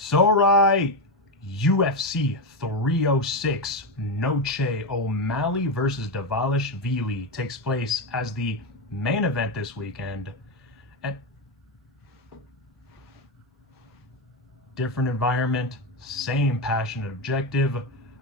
So right, UFC 306 Noche O'Malley versus Dvalishvili takes place as the main event this weekend. And different environment, same passionate objective.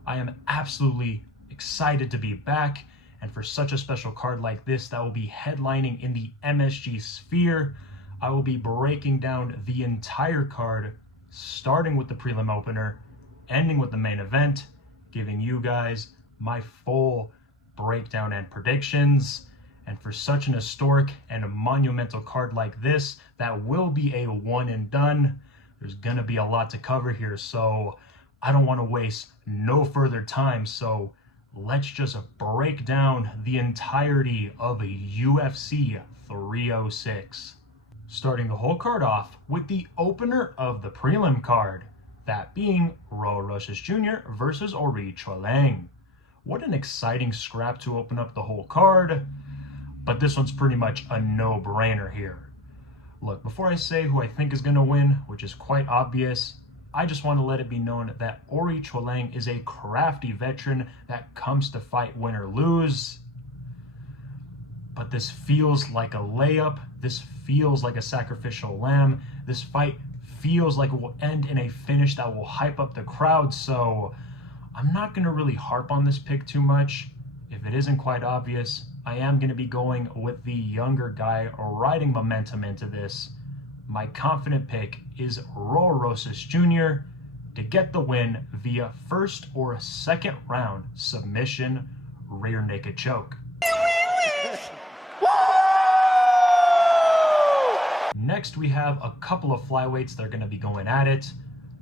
I am absolutely excited to be back, and for such a special card like this that will be headlining in the MSG sphere, I will be breaking down the entire card, starting with the prelim opener, ending with the main event, giving you guys my full breakdown and predictions. And for such an historic and a monumental card like this, that will be a one and done. There's gonna be a lot to cover here, so I don't want to waste no further time. So let's just break down the entirety of a UFC 306. Starting the whole card off with the opener of the prelim card, that being Raúl Rosas Jr. versus Aori Qileng. What an exciting scrap to open up the whole card, but this one's pretty much a no-brainer here. Look, before I say who I think is going to win, which is quite obvious, I just want to let it be known that Aori Qileng is a crafty veteran that comes to fight win or lose. But this feels like a layup. This feels like a sacrificial lamb. This fight feels like it will end in a finish that will hype up the crowd. So I'm not going to really harp on this pick too much. If it isn't quite obvious, I am going to be going with the younger guy riding momentum into this. My confident pick is Raúl Rosas Jr. to get the win via first or second round submission rear naked choke. Next, we have a couple of flyweights that are going to be going at it.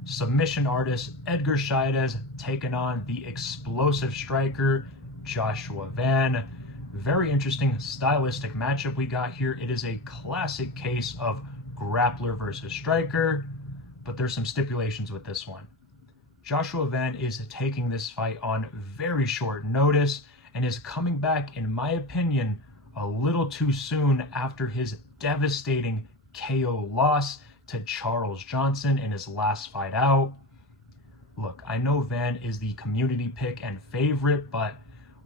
Submission artist Edgar Chairez taking on the explosive striker Joshua Van. Very interesting stylistic matchup we got here. It is a classic case of grappler versus striker, but there's some stipulations with this one. Joshua Van is taking this fight on very short notice and is coming back, in my opinion, a little too soon after his devastating KO loss to Charles Johnson in his last fight out. Look, I know Van is the community pick and favorite, but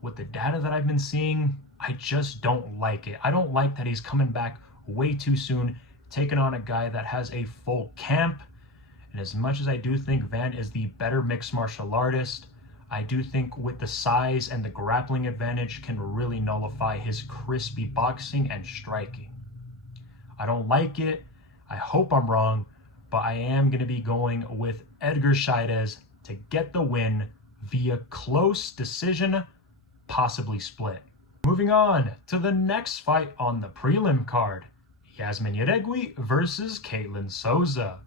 with the data that I've been seeing, I just don't like it. I don't like that he's coming back way too soon, taking on a guy that has a full camp. And as much as I do think Van is the better mixed martial artist, I do think with the size and the grappling advantage can really nullify his crispy boxing and striking. I don't like it. I hope I'm wrong, but I am going to be going with Edgar Chairez to get the win via close decision, possibly split. Moving on to the next fight on the prelim card, Yazmin Jauregui versus Ketlen Souza.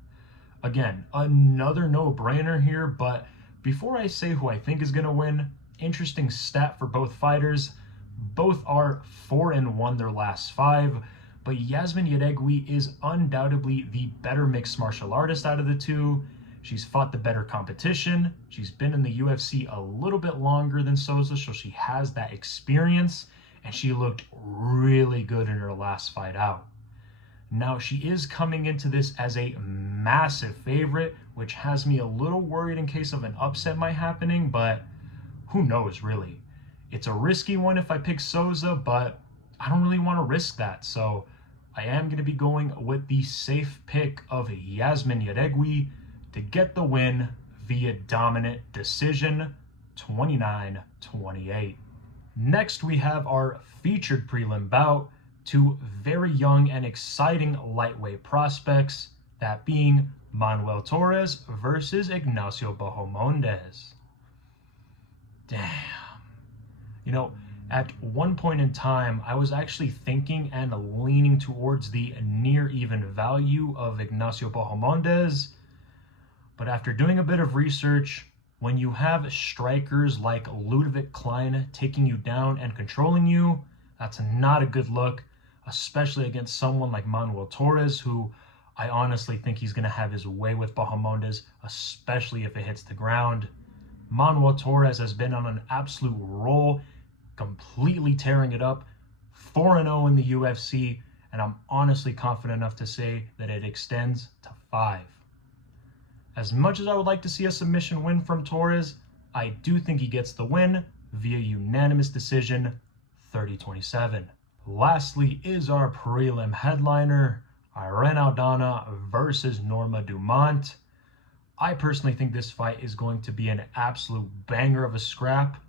Again, another no-brainer here, but before I say who I think is going to win, interesting stat for both fighters. Both are 4-1 their last 5, but Yazmin Jauregui is undoubtedly the better mixed martial artist out of the two. She's fought the better competition. She's been in the UFC a little bit longer than Souza, so she has that experience, and she looked really good in her last fight out. Now, she is coming into this as a massive favorite, which has me a little worried in case of an upset might happening, but who knows, really. It's a risky one if I pick Souza, but I don't really want to risk that, so I am going to be going with the safe pick of Yazmin Jauregui to get the win via dominant decision, 29-28. Next, we have our featured prelim bout, two very young and exciting lightweight prospects, that being Manuel Torres versus Ignacio Bahamondes. Damn. You know, at one point in time, I was actually thinking and leaning towards the near even value of Ignacio Bahamondes, but after doing a bit of research, when you have strikers like Ludovic Klein taking you down and controlling you, that's not a good look, especially against someone like Manuel Torres, who I honestly think he's going to have his way with Bahamondes, especially if it hits the ground. Manuel Torres has been on an absolute roll, completely tearing it up, 4-0 in the UFC, and I'm honestly confident enough to say that it extends to 5. As much as I would like to see a submission win from Torres, I do think he gets the win via unanimous decision, 30-27. Lastly is our prelim headliner, Irene Aldana versus Norma Dumont. I personally think this fight is going to be an absolute banger of a scrap,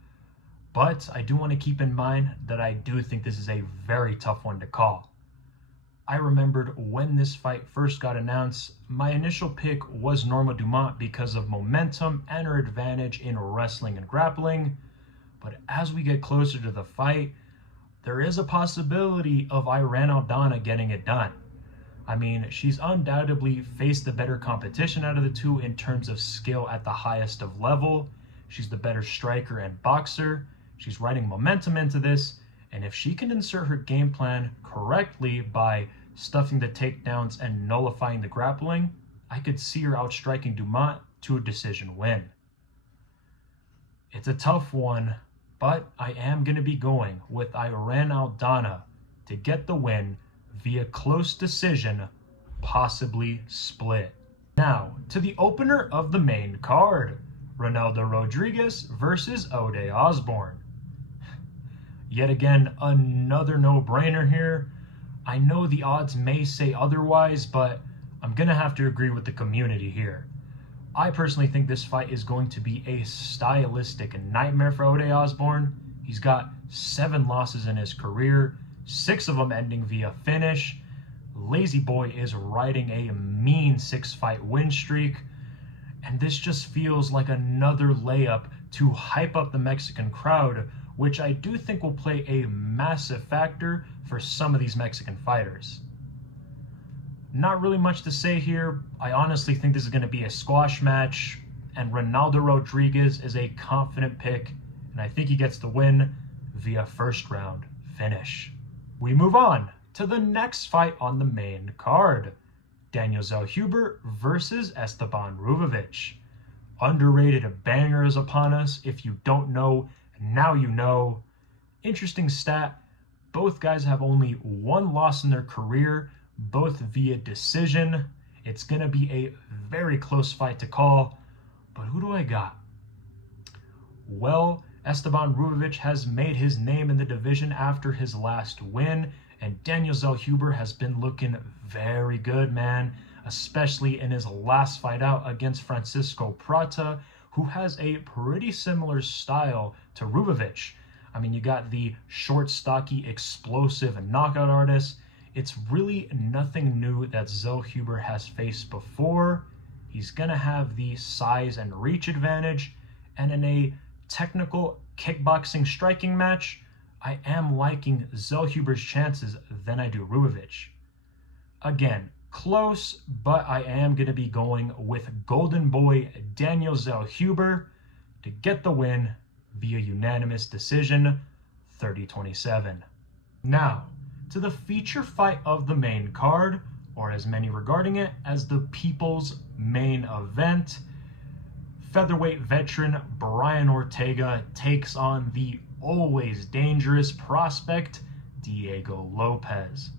but I do want to keep in mind that I do think this is a very tough one to call. I remembered when this fight first got announced, my initial pick was Norma Dumont because of momentum and her advantage in wrestling and grappling, but as we get closer to the fight, there is a possibility of Irene Aldana getting it done. I mean, she's undoubtedly faced the better competition out of the two in terms of skill at the highest of level. She's the better striker and boxer. She's riding momentum into this, and if she can insert her game plan correctly by stuffing the takedowns and nullifying the grappling, I could see her outstriking Dumont to a decision win. It's a tough one, but I am going to be going with Irene Aldana to get the win via close decision, possibly split. Now, to the opener of the main card, Ronaldo Rodriguez versus Ode Osbourne. Yet again, another no-brainer here. I know the odds may say otherwise, but I'm going to have to agree with the community here. I personally think this fight is going to be a stylistic nightmare for Ode Osbourne. He's got 7 losses in his career, 6 of them ending via finish. Lazy Boy is riding a mean 6-fight win streak, and this just feels like another layup to hype up the Mexican crowd, which I do think will play a massive factor for some of these Mexican fighters. Not really much to say here. I honestly think this is going to be a squash match, and Ronaldo Rodriguez is a confident pick, and I think he gets the win via first round finish. We move on to the next fight on the main card. Daniel Zellhuber versus Esteban Ribovics. Underrated banger is upon us. If you don't know, now you know. Interesting stat, both guys have only 1 loss in their career, both via decision. It's going to be a very close fight to call, but who do I got? Well, Esteban Ribovics has made his name in the division after his last win, and Daniel Zellhuber has been looking very good, man, especially in his last fight out against Francisco Prata, who has a pretty similar style to Ribovics. I mean, you got the short, stocky, explosive knockout artist. It's really nothing new that Zellhuber has faced before. He's going to have the size and reach advantage, and in a technical kickboxing striking match, I am liking Zellhuber's chances than I do Ribovics. Again, close, but I am going to be going with Golden Boy Daniel Zellhuber to get the win via unanimous decision, 30-27. Now, to the feature fight of the main card, or as many regarding it as the people's main event. Featherweight veteran Brian Ortega takes on the always dangerous prospect Diego Lopez.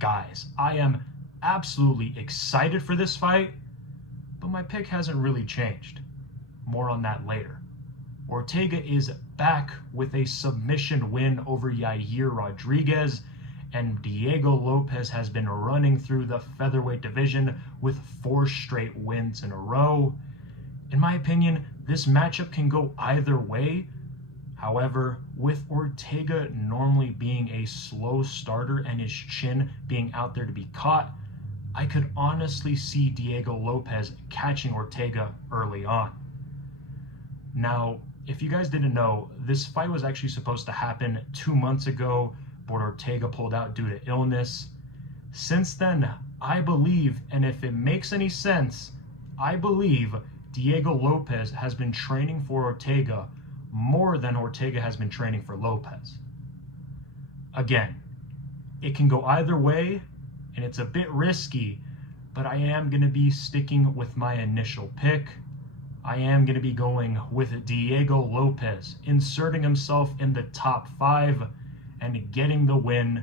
Guys, I am absolutely excited for this fight, but my pick hasn't really changed. More on that later. Ortega is back with a submission win over Yair Rodriguez, and Diego Lopez has been running through the featherweight division with 4 straight wins in a row. In my opinion, this matchup can go either way. However, with Ortega normally being a slow starter and his chin being out there to be caught, I could honestly see Diego Lopez catching Ortega early on. Now, if you guys didn't know, this fight was actually supposed to happen 2 months ago, but Ortega pulled out due to illness. Since then, I believe, and if it makes any sense, I believe Diego Lopez has been training for Ortega more than Ortega has been training for Lopez. Again, it can go either way, and it's a bit risky, but I am going to be sticking with my initial pick. I am going to be going with Diego Lopez, inserting himself in the top 5 and getting the win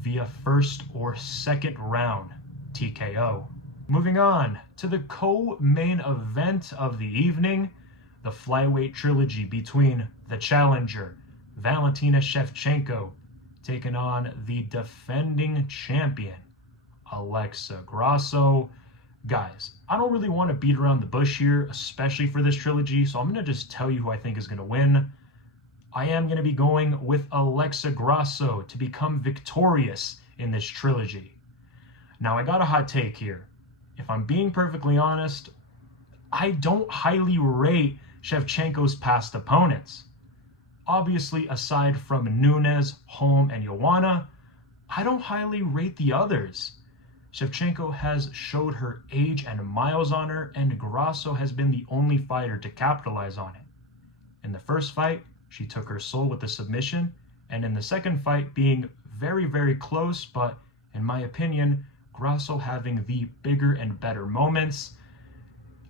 via first or second round TKO. Moving on to the co-main event of the evening, the flyweight trilogy between the challenger, Valentina Shevchenko, taking on the defending champion, Alexa Grasso. Guys, I don't really want to beat around the bush here, especially for this trilogy, so I'm going to just tell you who I think is going to win. I am going to be going with Alexa Grasso to become victorious in this trilogy. Now, I got a hot take here. If I'm being perfectly honest, I don't highly rate Shevchenko's past opponents. Obviously, aside from Nunes, Holm, and Joanna, I don't highly rate the others. Shevchenko has showed her age and miles on her, and Grasso has been the only fighter to capitalize on it. In the first fight, she took her soul with a submission, and in the second fight, being very, very close, but in my opinion, Grasso having the bigger and better moments.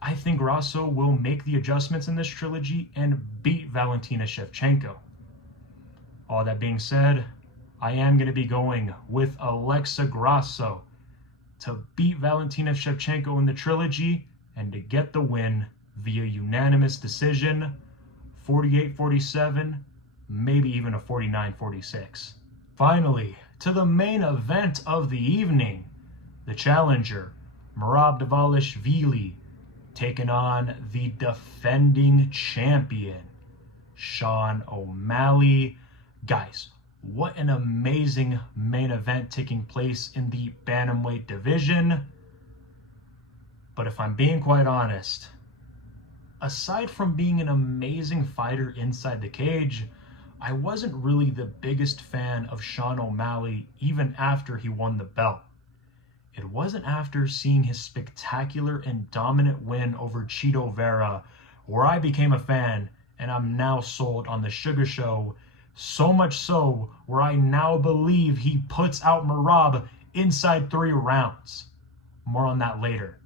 I think Grasso will make the adjustments in this trilogy and beat Valentina Shevchenko. All that being said, I am going to be going with Alexa Grasso to beat Valentina Shevchenko in the trilogy and to get the win via unanimous decision, 48-47, maybe even a 49-46. Finally, to the main event of the evening, the challenger, Merab Dvalishvili, taking on the defending champion, Sean O'Malley. Guys, what an amazing main event taking place in the Bantamweight division. But if I'm being quite honest, aside from being an amazing fighter inside the cage, I wasn't really the biggest fan of Sean O'Malley even after he won the belt. It wasn't after seeing his spectacular and dominant win over Chito Vera where I became a fan, and I'm now sold on the Sugar Show, so much so where I now believe he puts out Merab inside 3 rounds. More on that later.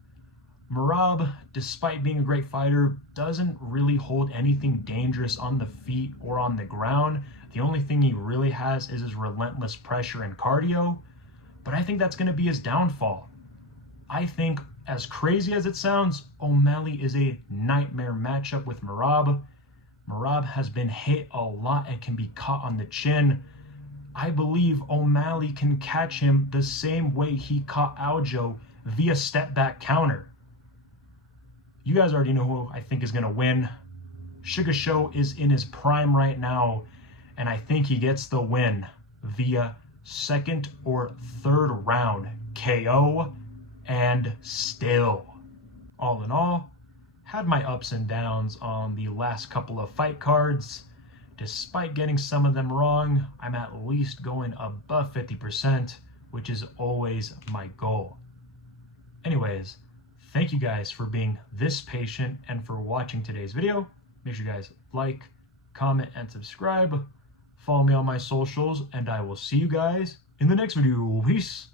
Merab, despite being a great fighter, doesn't really hold anything dangerous on the feet or on the ground. The only thing he really has is his relentless pressure and cardio. But I think that's going to be his downfall. I think, as crazy as it sounds, O'Malley is a nightmare matchup with Merab. Merab has been hit a lot and can be caught on the chin. I believe O'Malley can catch him the same way he caught Aljo via step back counter. You guys already know who I think is going to win. Sugar Show is in his prime right now, and I think he gets the win via second or third round KO, and still. All in all, had my ups and downs on the last couple of fight cards. Despite getting some of them wrong, I'm at least going above 50%, which is always my goal. Anyways, thank you guys for being this patient and for watching today's video. Make sure you guys like, comment, and subscribe. Follow me on my socials, and I will see you guys in the next video. Peace.